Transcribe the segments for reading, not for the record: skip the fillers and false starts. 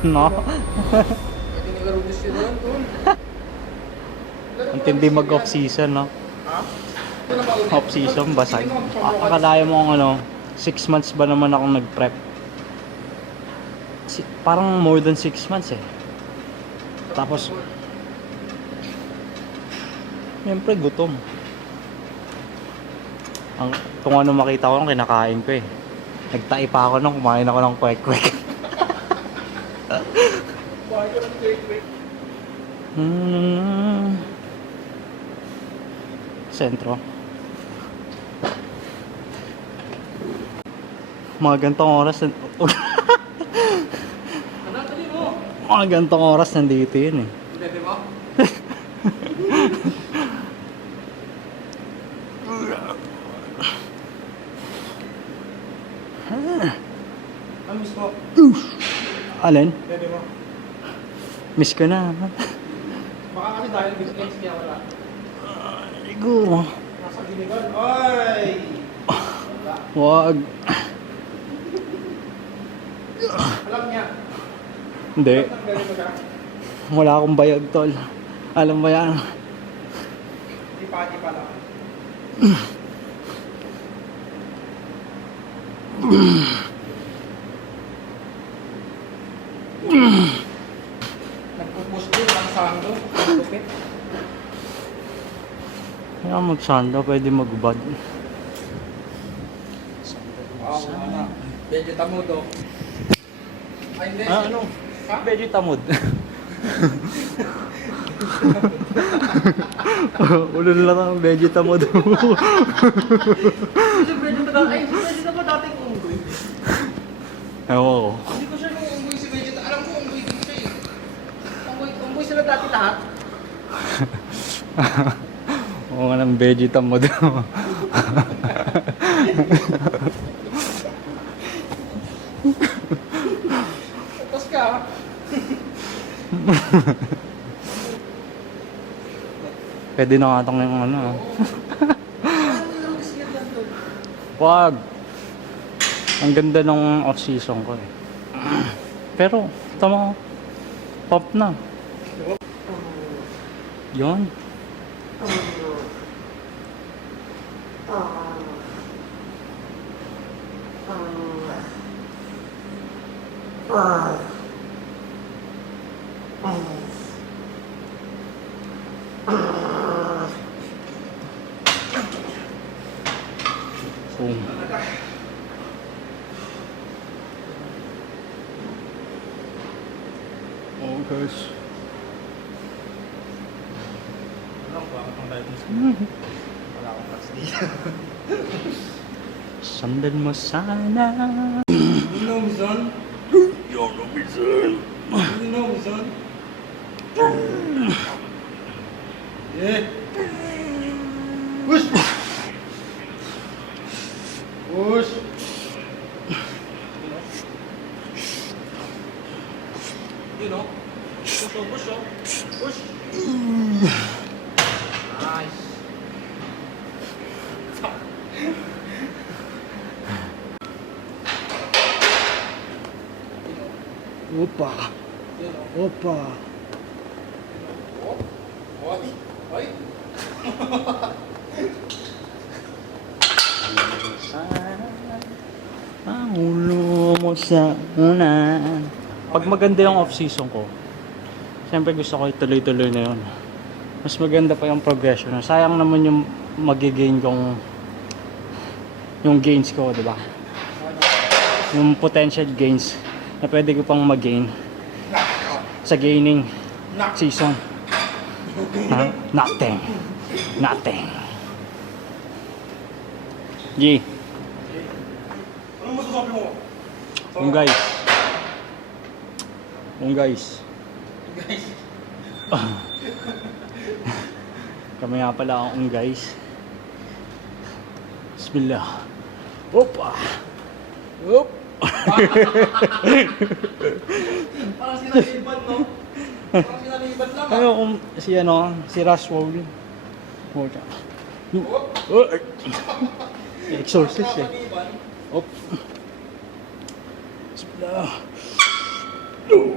No? Pwede naglaro din sila doon, tol. Ang tindi mag-off-season, no? Ha? Ito na ba ulit? Off-season, basag. Akalayo mo ang 6 months ba naman akong nag-prep? Parang more than 6 months eh. Tapos, siyempre gutom. Kung ano makita ko, kinakain ko eh. Nagtai pa ako nung kumain ako ng kwek-kwek. Bakit ka ng quick? Sentro. Mga gantong oras Anak, dali mo. mga gantong oras nandito yun eh. Pwede mo? Ano miss mo? Alin? Pwede mo. Miss ko na. Baka kasi dahil weekends kaya wala. Igo. Nasa ginigan. Ay! Wala. Wag. Alam niya. Hindi. Ba't nanggaling mo siya? Wala akong bayag, tol. Alam mo yan. Di pa lang. Nagpupus din ang sando. Ang lupit. Kaya magsanda, pwede magbad. Wow, ano? Vegetamudo. Ay, hindi. Ano? Ha? Vegetamod. Ulo na lang ang vegetamod. Ay, si Vegeta ba dating unggoy? Ewan ko. Hindi ko siya yung unggoy si Vegeta. Alam ko unggoy din siya eh. Unggoy sila dati lahat. Oo nga ng vegetamod. Tapos ka. Pwede na nga itong yung Wag. Ang ganda ng off-season ko eh. Pero, tama. Pop na. Yun. Boom. Oh guys. Wala akong flash dito. Sundan mo sana. You know me, son? Yo, no, son. You know me, son? Yeah. Push! Push! You know? Push, oh, push, oh. Push! Nice. Opa. Opa. Oy! Oy! Ang ulo mo sa unan. Pag maganda yung off-season ko, siyempre gusto ko ituloy-tuloy na yun. Mas maganda pa yung progression. Sayang naman yung magigain yung gains ko, di ba? Yung potential gains na pwede ko pang mag-gain sa gaining season. Nothing. Nothing. G. Anong masasabi mo? Kung guys. Kung guys. Guys. Kami nga pala akong guys. Bismillah. Opa. Op. Parang sinaliban, no? Parang sinaliban lang, Ano kung si Rashford. Puta. Oh. Exorcist eh. Op. Bismillah. Searching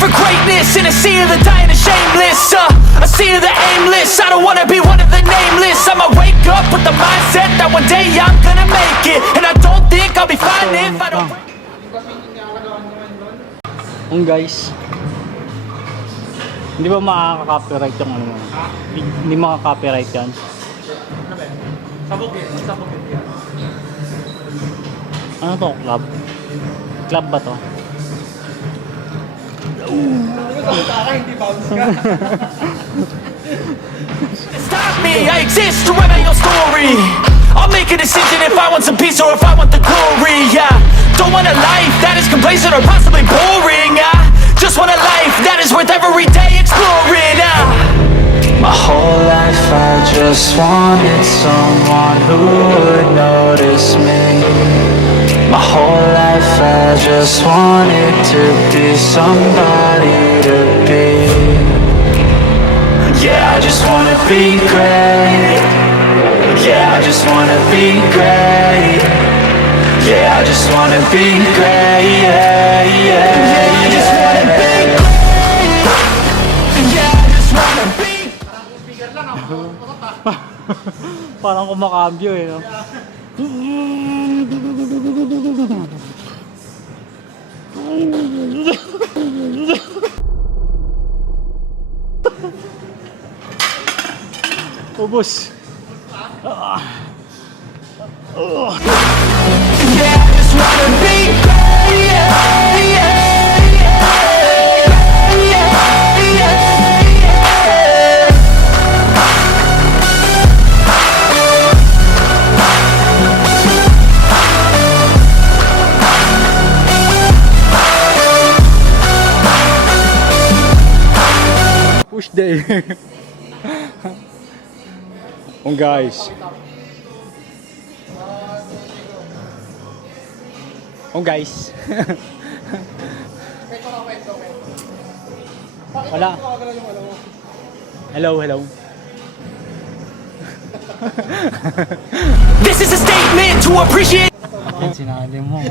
for greatness in a sea of the dying and shameless, a sea of the aimless. I don't wanna be one of the nameless. I'ma wake up with the mindset that one day I'm gonna make it, and I don't think I'll be fine if I don't. Yung kasi yung nilalagawan ko ngayon doon. Guys, hindi ba makaka-copyright yung ano? Hindi makaka-copyright yan. Ano ba yan? Sabog yan. Ano to? Club? Club ba to? Hindi bounce ka. Stop me, I exist to write my own story. I'll make a decision if I want some peace or if I want the glory. Yeah, don't want a life that is complacent or possibly boring. I just want a life that is worth every day exploring. My whole life I just wanted someone who would notice me. My whole life I just wanted to be somebody to be. Yeah, I just wanna be great. Yeah, I just wanna be great. Yeah, I just wanna be great. Yeah, yeah, I just wanna be great. Yeah, I just wanna be. Parang speaker lang ako. Takot ah. Parang kumakambyo eh, no? Ubus. Yeah, I just wanna be great. Yeah, yeah, yeah, yeah, yeah. Push day. Guys. Guys. Kwento ka. Bakit Wala. nakakagalaw yung ano mo? Hello. This is a statement to appreciate. Sinali mo.